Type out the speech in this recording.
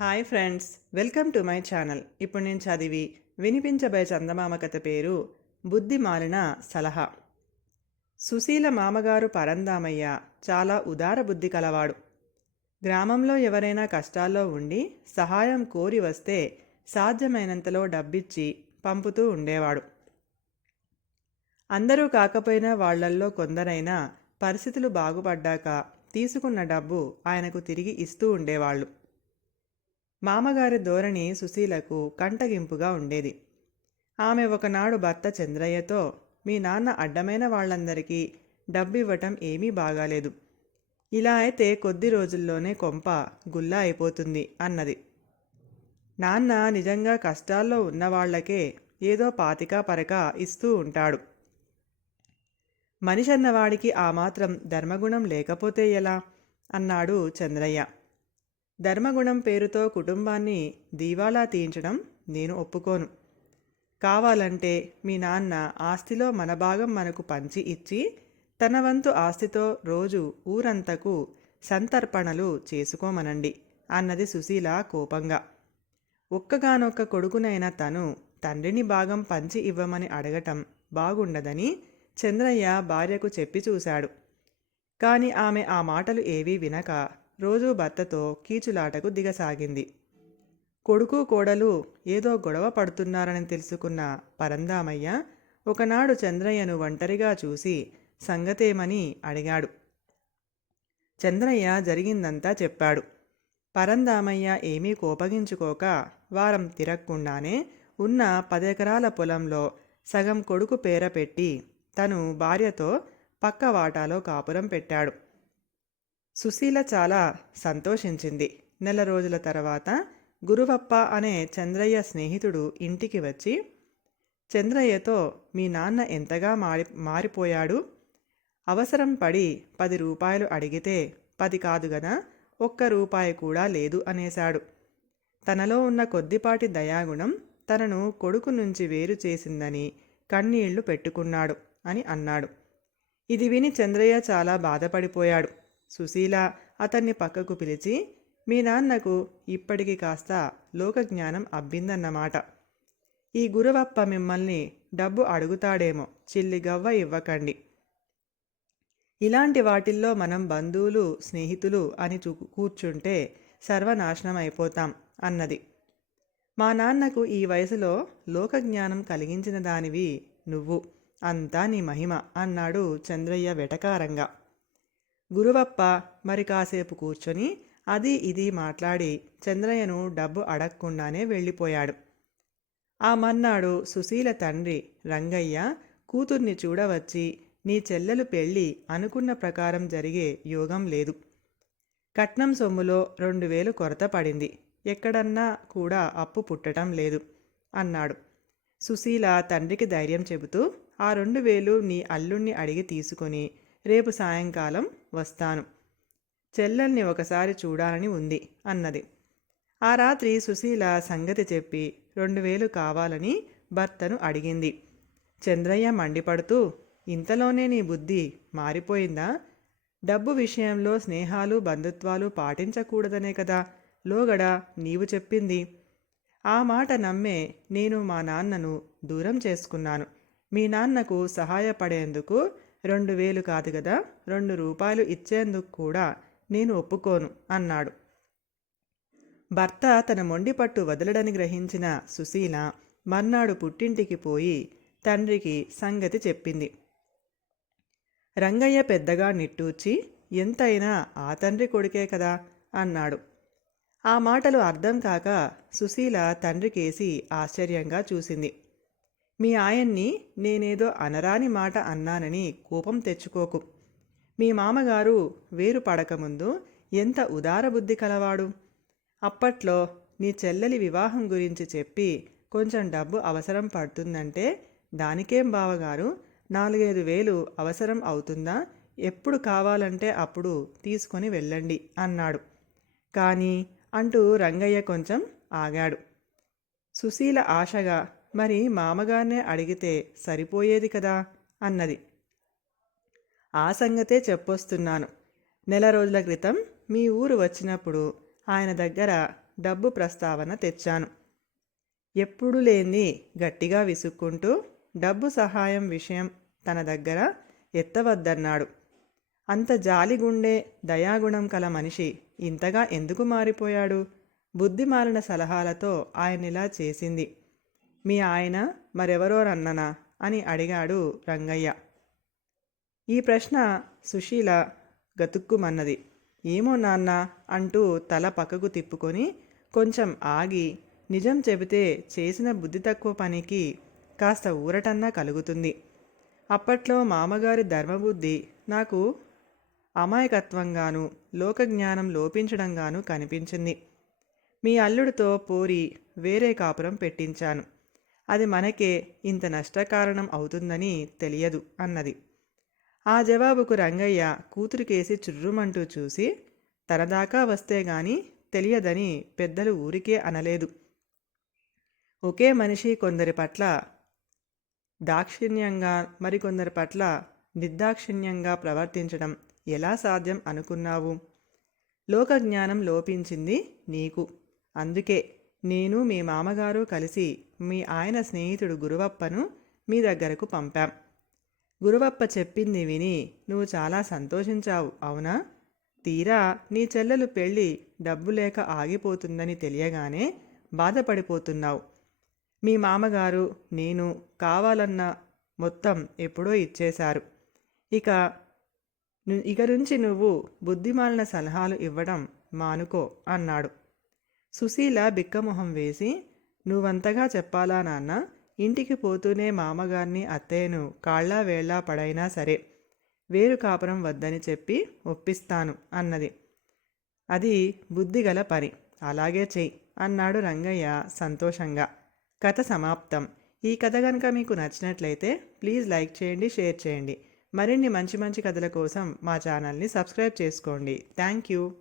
Hi friends welcome to my channel. ఇప్పుడు నేను చదివి వినిపించబోయే చందమామ కథ పేరు బుద్ధి మాలిన సలహా. సుశీల మామగారు పరందామయ్య చాలా ఉదార బుద్ధి కలవాడు. గ్రామంలో ఎవరైనా కష్టాల్లో ఉండి సహాయం కోరి వస్తే సాధ్యమైనంతలో డబ్బిచ్చి పంపుతూ ఉండేవాడు. అందరూ కాకపోయినా వాళ్ళల్లో కొందరైనా పరిస్థితులు బాగుపడ్డాక తీసుకున్న డబ్బు ఆయనకు తిరిగి ఇస్తూ ఉండేవాళ్ళు. మామగారి ధోరణి సుశీలకు కంటగింపుగా ఉండేది. ఆమె ఒకనాడు భర్త చంద్రయ్యతో మీ నాన్న అడ్డమైన వాళ్ళందరికీ డబ్బివ్వటం ఏమీ బాగాలేదు. ఇలా అయితే కొద్ది రోజుల్లోనే కొంప గుల్లా అయిపోతుంది అన్నది. నాన్న నిజంగా కష్టాల్లో ఉన్నవాళ్ళకే ఏదో పాతిక పరక ఇస్తూ ఉంటాడు. మనిషన్నవాడికి ఆ మాత్రం ధర్మగుణం లేకపోతే ఎలా? అన్నాడు చంద్రయ్య. ధర్మగుణం పేరుతో కుటుంబాన్ని దీవాలా తీయించడం నేను ఒప్పుకోను. కావాలంటే మీ నాన్న ఆస్తిలో మన భాగం మనకు పంచి ఇచ్చి తన వంతు ఆస్తితో రోజు ఊరంతకు సంతర్పణలు చేసుకోమనండి అన్నది సుశీల కోపంగా. ఒక్కగానొక్క కొడుకునైన తను తండ్రిని భాగం పంచి ఇవ్వమని అడగటం బాగుండదని చంద్రయ్య భార్యకు చెప్పి చూశాడు. కాని ఆమె ఆ మాటలు ఏవీ వినక రోజూ భర్తతో కీచులాటకు దిగసాగింది. కొడుకు కోడలు ఏదో గొడవ పడుతున్నారని తెలుసుకున్న పరందామయ్య ఒకనాడు చంద్రయ్యను ఒంటరిగా చూసి సంగతేమని అడిగాడు. చంద్రయ్య జరిగిందంతా చెప్పాడు. పరందామయ్య ఏమీ కోపగించుకోక వారం తిరగకుండానే ఉన్న పదెకరాల పొలంలో సగం కొడుకు పేర పెట్టి తను భార్యతో పక్క వాటాలో కాపురం పెట్టాడు. సుశీల చాలా సంతోషించింది. నెల రోజుల తర్వాత గురువప్ప అనే చంద్రయ్య స్నేహితుడు ఇంటికి వచ్చి చంద్రయ్యతో మీ నాన్న ఎంతగా మారి మారిపోయాడు? అవసరం పడి పది రూపాయలు అడిగితే పది కాదు గదా ఒక్క రూపాయి కూడా లేదు అనేశాడు. తనలో ఉన్న కొద్దిపాటి దయాగుణం తనను కొడుకు నుంచి వేరు చేసిందని కన్నీళ్ళు పెట్టుకున్నాడు అని అన్నాడు. ఇది విని చంద్రయ్య చాలా బాధపడిపోయాడు. సుశీల అతన్ని పక్కకు పిలిచి మీ నాన్నకు ఇప్పటికి కాస్త లోకజ్ఞానం అబ్బిందన్నమాట. ఈ గురువప్ప మిమ్మల్ని డబ్బు అడుగుతాడేమో చిల్లి గవ్వ ఇవ్వకండి. ఇలాంటి వాటిల్లో మనం బంధువులు స్నేహితులు అని చూ కూర్చుంటే సర్వనాశనం అయిపోతాం అన్నది. మా నాన్నకు ఈ వయసులో లోకజ్ఞానం కలిగించిన దానివి నువ్వు. అంతా నీ మహిమ అన్నాడు చంద్రయ్య వెటకారంగా. గురువప్ప మరి కాసేపు కూర్చొని అది ఇది మాట్లాడి చంద్రయ్యను డబ్బు అడగకుండానే వెళ్ళిపోయాడు. ఆ మన్నాడు సుశీల తండ్రి రంగయ్య కూతుర్ని చూడవచ్చి నీ చెల్లెలు పెళ్ళి అనుకున్న ప్రకారం జరిగే యోగం లేదు. కట్నం సొమ్ములో రెండు వేలు కొరత పడింది. ఎక్కడన్నా కూడా అప్పు పుట్టడం లేదు అన్నాడు. సుశీల తండ్రికి ధైర్యం చెబుతూ ఆ రెండు వేలు నీ అల్లుణ్ణి అడిగి తీసుకొని రేపు సాయంకాలం వస్తాను. చెల్లెల్ని ఒకసారి చూడాలని ఉంది అన్నది. ఆ రాత్రి సుశీల సంగతి చెప్పి రెండు వేలు కావాలని భర్తను అడిగింది. చంద్రయ్య మండిపడుతూ ఇంతలోనే నీ బుద్ధి మారిపోయిందా? డబ్బు విషయంలో స్నేహాలు బంధుత్వాలు పాటించకూడదనే కదా? లోగడ నీవు చెప్పింది. ఆ మాట నమ్మే నేను మా నాన్నను దూరం చేసుకున్నాను. మీ నాన్నకు సహాయపడేందుకు రెండు వేలు కాదు కదా రెండు రూపాయలు ఇచ్చేందుకు కూడా నేను ఒప్పుకోను అన్నాడు. భర్త తన మొండి పట్టు వదలడని గ్రహించిన సుశీల మర్నాడు పుట్టింటికి పోయి తండ్రికి సంగతి చెప్పింది. రంగయ్య పెద్దగా నిట్టూర్చి ఎంతైనా ఆ తండ్రి కొడుకే కదా అన్నాడు. ఆ మాటలు అర్థం కాక సుశీల తండ్రికేసి ఆశ్చర్యంగా చూసింది. మీ ఆయన్ని నేనేదో అనరాని మాట అన్నానని కోపం తెచ్చుకోకు. మీ మామగారు వేరు పడకముందు ఎంత ఉదారబుద్ధి కలవాడు. అప్పట్లో నీ చెల్లెలి వివాహం గురించి చెప్పి కొంచెం డబ్బు అవసరం పడుతుందంటే దానికేం బావగారు? నాలుగైదు వేలు అవసరం అవుతుందా? ఎప్పుడు కావాలంటే అప్పుడు తీసుకొని వెళ్ళండి అన్నాడు. కానీ అంటూ రంగయ్య కొంచెం ఆగాడు. సుశీల ఆశగా మరి మామగారినే అడిగితే సరిపోయేది కదా? అన్నది. ఆ సంగతే చెప్పొస్తున్నాను. నెల రోజుల క్రితం మీ ఊరు వచ్చినప్పుడు ఆయన దగ్గర డబ్బు ప్రస్తావన తెచ్చాను. ఎప్పుడు లేని గట్టిగా విసుక్కుంటూ డబ్బు సహాయం విషయం తన దగ్గర ఎత్తవద్దన్నాడు. అంత జాలిగుండే దయాగుణం కల మనిషి ఇంతగా ఎందుకు మారిపోయాడు? బుద్ధి మారిన సలహాలతో ఆయనిలా చేసింది. మీ ఆయన మరెవరో రన్ననా? అని అడిగాడు రంగయ్య. ఈ ప్రశ్న సుశీల గతుక్కుమన్నది. ఏమో నాన్న అంటూ తల పక్కకు తిప్పుకొని కొంచెం ఆగి నిజం చెబితే చేసిన బుద్ధి తక్కువ పనికి కాస్త ఊరటన్నా కలుగుతుంది. అప్పట్లో మామగారి ధర్మబుద్ధి నాకు అమాయకత్వంగాను లోకజ్ఞానం లోపించడంగాను కనిపించింది. మీ అల్లుడితో పోరి వేరే కాపురం పెట్టించాను. అది మనకే ఇంత నష్టకారణం అవుతుందని తెలియదు అన్నది. ఆ జవాబుకు రంగయ్య కూతురికేసి చుర్రుమంటూ చూసి తనదాకా వస్తే గాని తెలియదని పెద్దలు ఊరికే అనలేదు. ఒకే మనిషి కొందరి పట్ల దాక్షిణ్యంగా మరికొందరి పట్ల నిర్దాక్షిణ్యంగా ప్రవర్తించడం ఎలా సాధ్యం అనుకున్నావు? లోకజ్ఞానం లోపించింది నీకు. అందుకే నేను మీ మామగారు కలిసి మీ ఆయన స్నేహితుడు గురువప్పను మీ దగ్గరకు పంపాం. గురువప్ప చెప్పింది విని నువ్వు చాలా సంతోషించావు అవునా? తీరా నీ చెల్లెలు పెళ్ళి డబ్బు లేక ఆగిపోతుందని తెలియగానే బాధపడిపోతున్నావు. మీ మామగారు నేను కావాలన్న మొత్తం ఎప్పుడో ఇచ్చేశారు. ఇక ఇక నుంచి నువ్వు బుద్ధిమాలిన సలహాలు ఇవ్వడం మానుకో అన్నాడు. సుశీల బిక్కమొహం వేసి నువ్వంతగా చెప్పాలా నాన్న? ఇంటికి పోతూనే మామగారిని అత్తయ్యను కాళ్ళా వేళ్ళ పడైనా సరే వేరు కాపురం వద్దని చెప్పి ఒప్పిస్తాను అన్నది. అది బుద్ధిగల పని. అలాగే చెయ్యి అన్నాడు రంగయ్య సంతోషంగా. కథ సమాప్తం. ఈ కథ కనుక మీకు నచ్చినట్లయితే ప్లీజ్ లైక్ చేయండి షేర్ చేయండి. మరిన్ని మంచి మంచి కథల కోసం మా ఛానల్ని సబ్స్క్రైబ్ చేసుకోండి. Thank you.